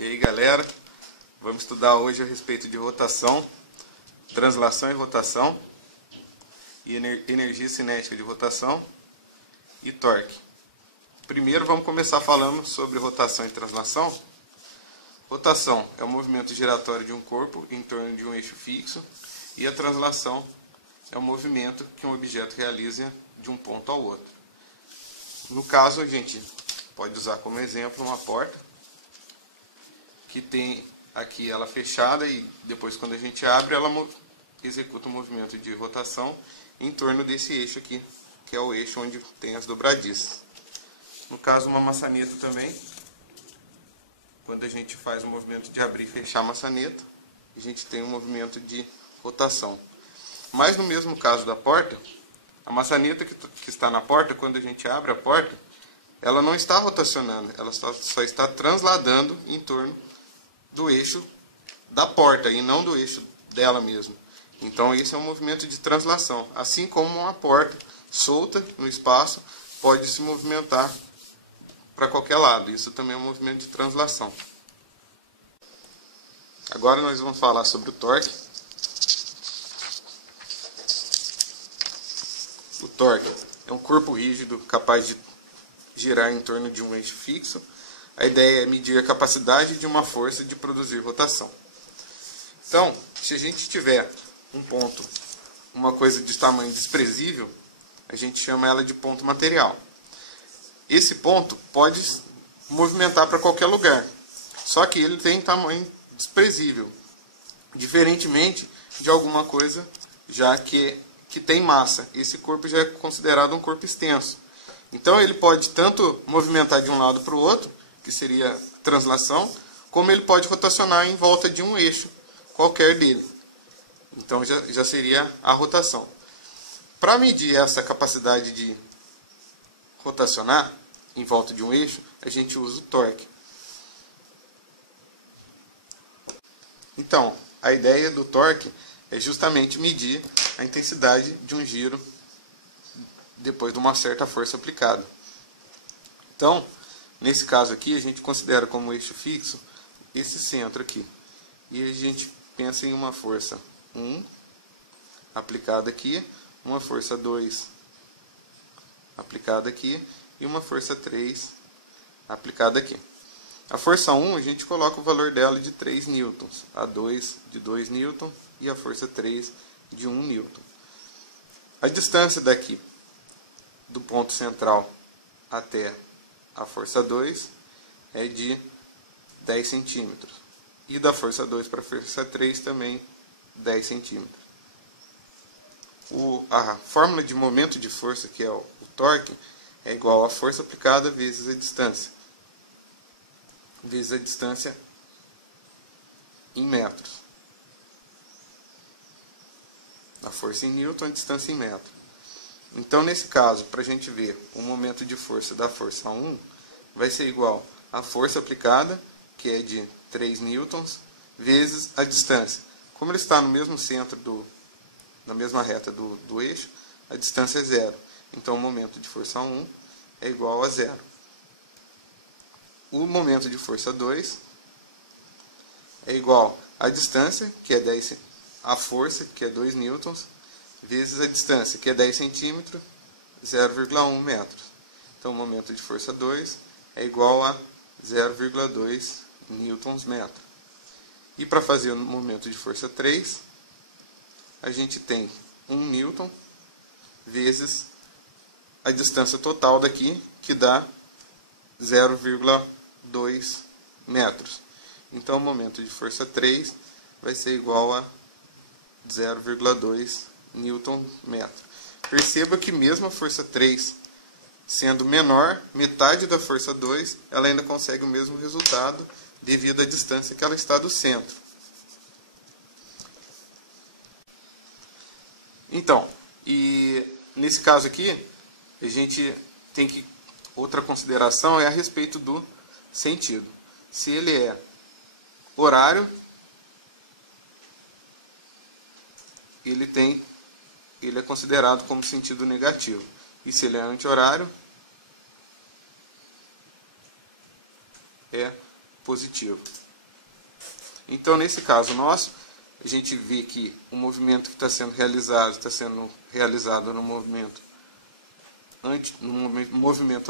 E aí galera, vamos estudar hoje a respeito de rotação, translação e rotação, e energia cinética de rotação e torque. Primeiro vamos começar falando sobre rotação e translação. Rotação é o movimento giratório de um corpo em torno de um eixo fixo, e a translação é o movimento que um objeto realiza de um ponto ao outro. No caso, a gente pode usar como exemplo uma porta, que tem aqui ela fechada, e depois quando a gente abre, ela executa um movimento de rotação em torno desse eixo aqui, que é o eixo onde tem as dobradiças. No caso, uma maçaneta também, quando a gente faz o movimento de abrir e fechar a maçaneta, a gente tem um movimento de rotação. Mas no mesmo caso da porta, a maçaneta que está na porta, quando a gente abre a porta, ela não está rotacionando, ela só está transladando em torno do eixo da porta e não do eixo dela mesmo. Então esse é um movimento de translação. Assim como uma porta solta no espaço pode se movimentar para qualquer lado. Isso também é um movimento de translação. Agora nós vamos falar sobre o torque. O torque é um corpo rígido capaz de girar em torno de um eixo fixo. A ideia é medir a capacidade de uma força de produzir rotação. Então, se a gente tiver um ponto, uma coisa de tamanho desprezível, a gente chama ela de ponto material. Esse ponto pode movimentar para qualquer lugar, só que ele tem tamanho desprezível, diferentemente de alguma coisa já que tem massa. Esse corpo já é considerado um corpo extenso. Então ele pode tanto movimentar de um lado para o outro, que seria translação, como ele pode rotacionar em volta de um eixo qualquer dele. Então já seria a rotação. Para medir essa capacidade de rotacionar em volta de um eixo, a gente usa o torque. Então, a ideia do torque é justamente medir a intensidade de um giro depois de uma certa força aplicada. Então, nesse caso aqui, a gente considera como eixo fixo esse centro aqui. E a gente pensa em uma força 1 aplicada aqui, uma força 2 aplicada aqui e uma força 3 aplicada aqui. A força 1, a gente coloca o valor dela de 3 newtons, a 2 de 2 newtons e a força 3 de 1 newton. A distância daqui do ponto central até a força 2 é de 10 centímetros. E da força 2 para a força 3 também 10 centímetros. A fórmula de momento de força, que é o torque, é igual a força aplicada vezes a distância. Vezes a distância em metros. A força em newton, a distância em metro. Então, nesse caso, para a gente ver o momento de força da força 1, vai ser igual à força aplicada, que é de 3 newtons, vezes a distância. Como ele está no mesmo centro, na mesma reta do eixo, a distância é zero. Então, o momento de força 1 é igual a zero. O momento de força 2 é igual à distância, que é a força, que é 2 newtons, vezes a distância, que é 10 centímetros, 0,1 metros. Então, o momento de força 2 é igual a 0,2 newtons metro. E para fazer o momento de força 3, a gente tem 1 newton vezes a distância total daqui, que dá 0,2 metros. Então, o momento de força 3 vai ser igual a 0,2 newton metro. Perceba que mesmo a força 3 sendo menor, metade da força 2, ela ainda consegue o mesmo resultado devido à distância que ela está do centro. Então, e nesse caso aqui, a gente tem que... Outra consideração é a respeito do sentido. Se ele é horário, ele é considerado como sentido negativo. E se ele é anti-horário, é positivo. Então, nesse caso nosso, a gente vê que o movimento que está sendo realizado no movimento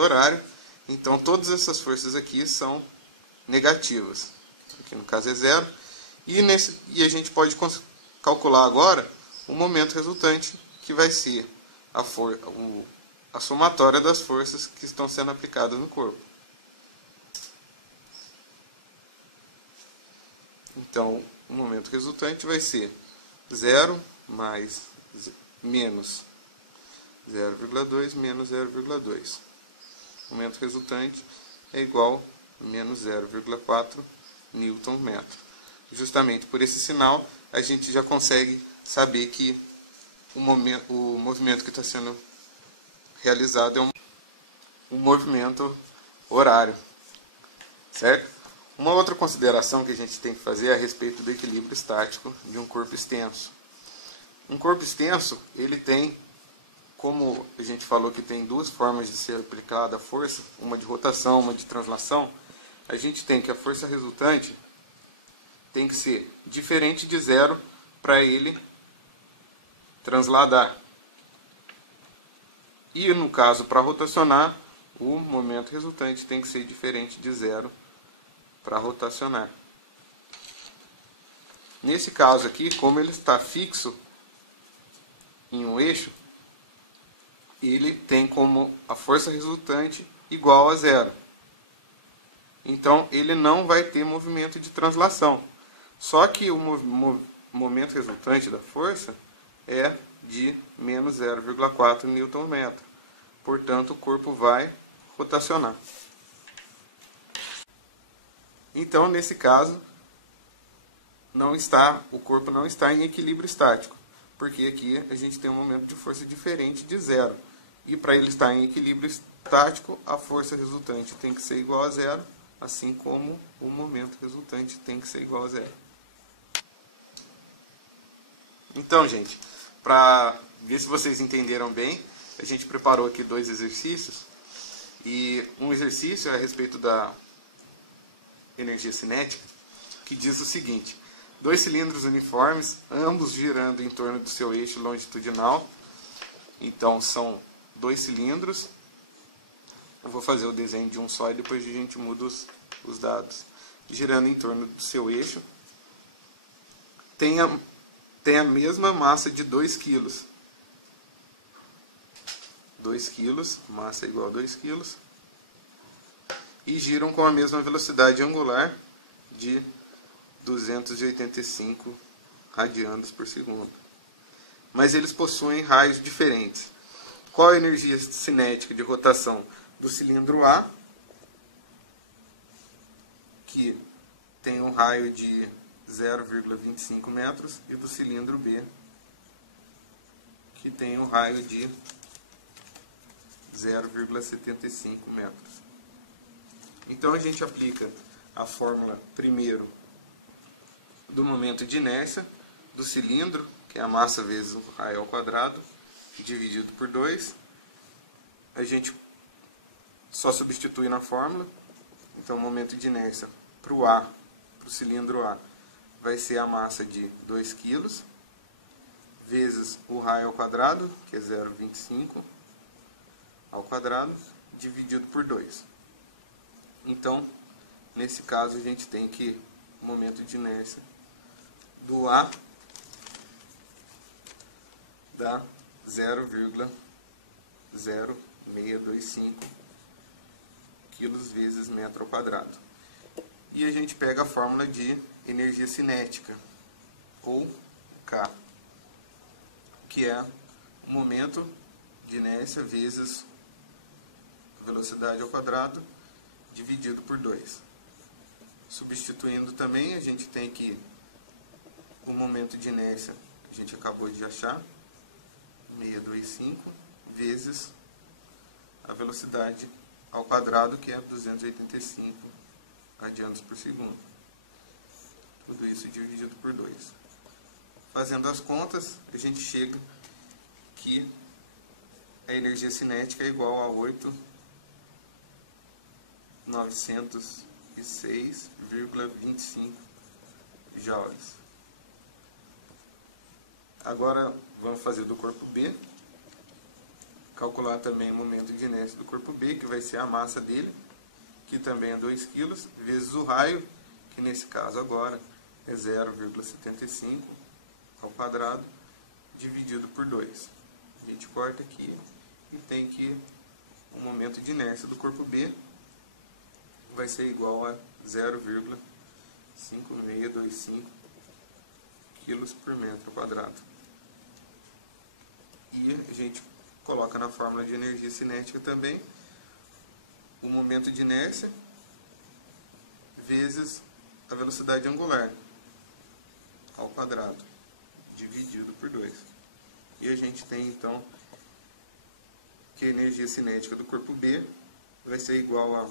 horário. Então, todas essas forças aqui são negativas. Aqui no caso é zero. E a gente pode calcular agora o momento resultante, que vai ser a somatória das forças que estão sendo aplicadas no corpo. Então, o momento resultante vai ser 0 mais menos 0,2 menos 0,2. O momento resultante é igual a menos 0,4 Nm. Justamente por esse sinal, a gente já consegue saber que o movimento que está sendo realizado é um movimento horário, certo? Uma outra consideração que a gente tem que fazer é a respeito do equilíbrio estático de um corpo extenso. Um corpo extenso, ele tem, como a gente falou que tem duas formas de ser aplicada a força, uma de rotação, uma de translação, a gente tem que a força resultante tem que ser diferente de zero para ele transladar. E no caso, para rotacionar, o momento resultante tem que ser diferente de zero para rotacionar. Nesse caso aqui, como ele está fixo em um eixo, ele tem como a força resultante igual a zero. Então, ele não vai ter movimento de translação. Só que o momento resultante da força é de menos 0,4 Nm. Portanto, o corpo vai rotacionar. Então, nesse caso, o corpo não está em equilíbrio estático, porque aqui a gente tem um momento de força diferente de zero. E para ele estar em equilíbrio estático, a força resultante tem que ser igual a zero, assim como o momento resultante tem que ser igual a zero. Então, gente, para ver se vocês entenderam bem, a gente preparou aqui dois exercícios. E um exercício é a respeito da energia cinética, que diz o seguinte: dois cilindros uniformes, ambos girando em torno do seu eixo longitudinal. Então, são dois cilindros. Eu vou fazer o desenho de um só e depois a gente muda os dados. Girando em torno do seu eixo. Tem a mesma massa de 2 kg. 2 kg, massa igual a 2 kg. E giram com a mesma velocidade angular de 285 radianos por segundo. Mas eles possuem raios diferentes. Qual a energia cinética de rotação do cilindro A, que tem um raio de 0,25 metros, e do cilindro B, que tem um raio de 0,75 metros. Então a gente aplica a fórmula primeiro do momento de inércia do cilindro, que é a massa vezes o raio ao quadrado, dividido por 2. A gente só substitui na fórmula. Então o momento de inércia para o cilindro A, vai ser a massa de 2 kg, vezes o raio ao quadrado, que é 0,25 ao quadrado, dividido por 2. Então, nesse caso, a gente tem que o momento de inércia do A dá 0,0625 kg vezes metro ao quadrado. E a gente pega a fórmula de energia cinética, ou K, que é o momento de inércia vezes a velocidade ao quadrado dividido por 2. Substituindo também, a gente tem que o momento de inércia, a gente acabou de achar, 625 vezes a velocidade ao quadrado, que é 285 radianos por segundo. Tudo isso dividido por 2. Fazendo as contas, a gente chega que a energia cinética é igual a 8.906,25 joules. Agora vamos fazer do corpo B. Calcular também o momento de inércia do corpo B, que vai ser a massa dele, que também é 2 kg, vezes o raio, que nesse caso agora é 0,75 ao quadrado, dividido por 2. A gente corta aqui e tem que o momento de inércia do corpo B vai ser igual a 0,5625 kg por metro quadrado. E a gente coloca na fórmula de energia cinética também o momento de inércia vezes a velocidade angular ao quadrado, dividido por 2. E a gente tem então que a energia cinética do corpo B vai ser igual a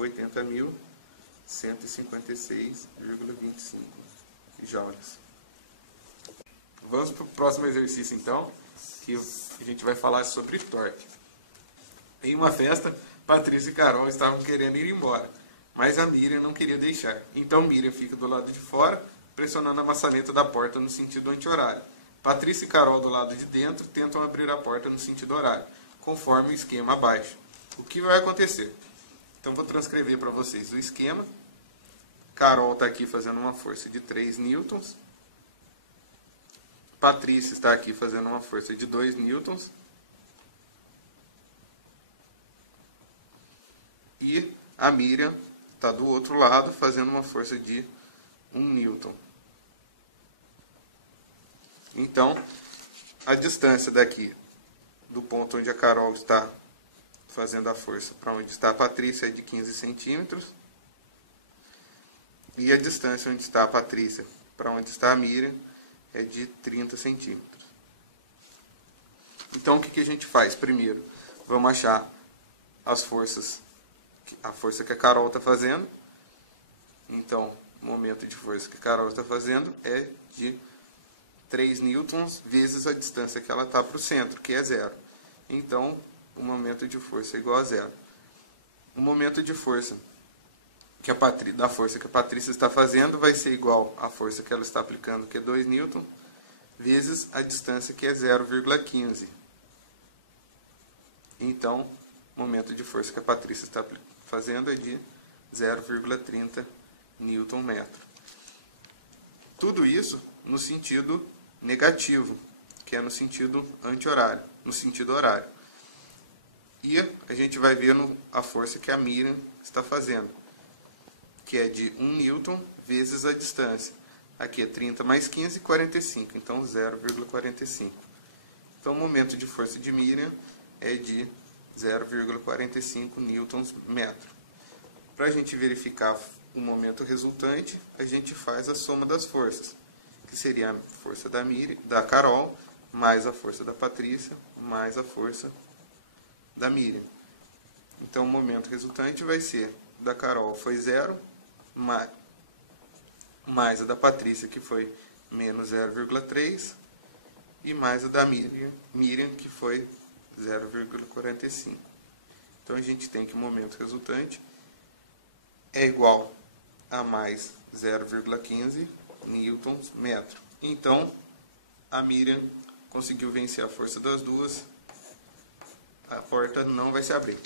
80.156,25 joules. Vamos para o próximo exercício então, que a gente vai falar sobre torque. Em uma festa, Patrícia e Carol estavam querendo ir embora, mas a Miriam não queria deixar. Então Miriam fica do lado de fora, pressionando a maçaneta da porta no sentido anti-horário. Patrícia e Carol do lado de dentro tentam abrir a porta no sentido horário, conforme o esquema abaixo. O que vai acontecer? Então vou transcrever para vocês o esquema. Carol está aqui fazendo uma força de 3 newtons. Patrícia está aqui fazendo uma força de 2 newtons. E a Miriam está do outro lado fazendo uma força de 1 newton. Então, a distância daqui, do ponto onde a Carol está fazendo a força para onde está a Patrícia, é de 15 centímetros. E a distância onde está a Patrícia para onde está a Miriam é de 30 centímetros. Então, o que a gente faz? Primeiro, vamos achar as forças, a força que a Carol está fazendo. Então, o momento de força que a Carol está fazendo é de 3 newtons vezes a distância que ela está para o centro, que é 0. Então, o momento de força é igual a 0. O momento de força da força que a Patrícia está fazendo vai ser igual à força que ela está aplicando, que é 2 newton, vezes a distância, que é 0,15. Então, o momento de força que a Patrícia está fazendo é de 0,30 newton metro. Tudo isso no sentido negativo, que é no sentido anti-horário, no sentido horário. E a gente vai ver a força que a Miriam está fazendo, que é de 1 newton vezes a distância. Aqui é 30 mais 15, 45, então 0,45. Então o momento de força de Miriam é de 0,45 newtons metro. Para a gente verificar o momento resultante, a gente faz a soma das forças, que seria a força da Carol, mais a força da Patrícia, mais a força da Miriam. Então o momento resultante vai ser, da Carol foi 0, mais a da Patrícia, que foi menos 0,3, e mais a da Miriam, que foi 0,45. Então a gente tem que o momento resultante é igual a mais 0,15 newtons metro. Então a Miriam conseguiu vencer a força das duas, a porta não vai se abrir.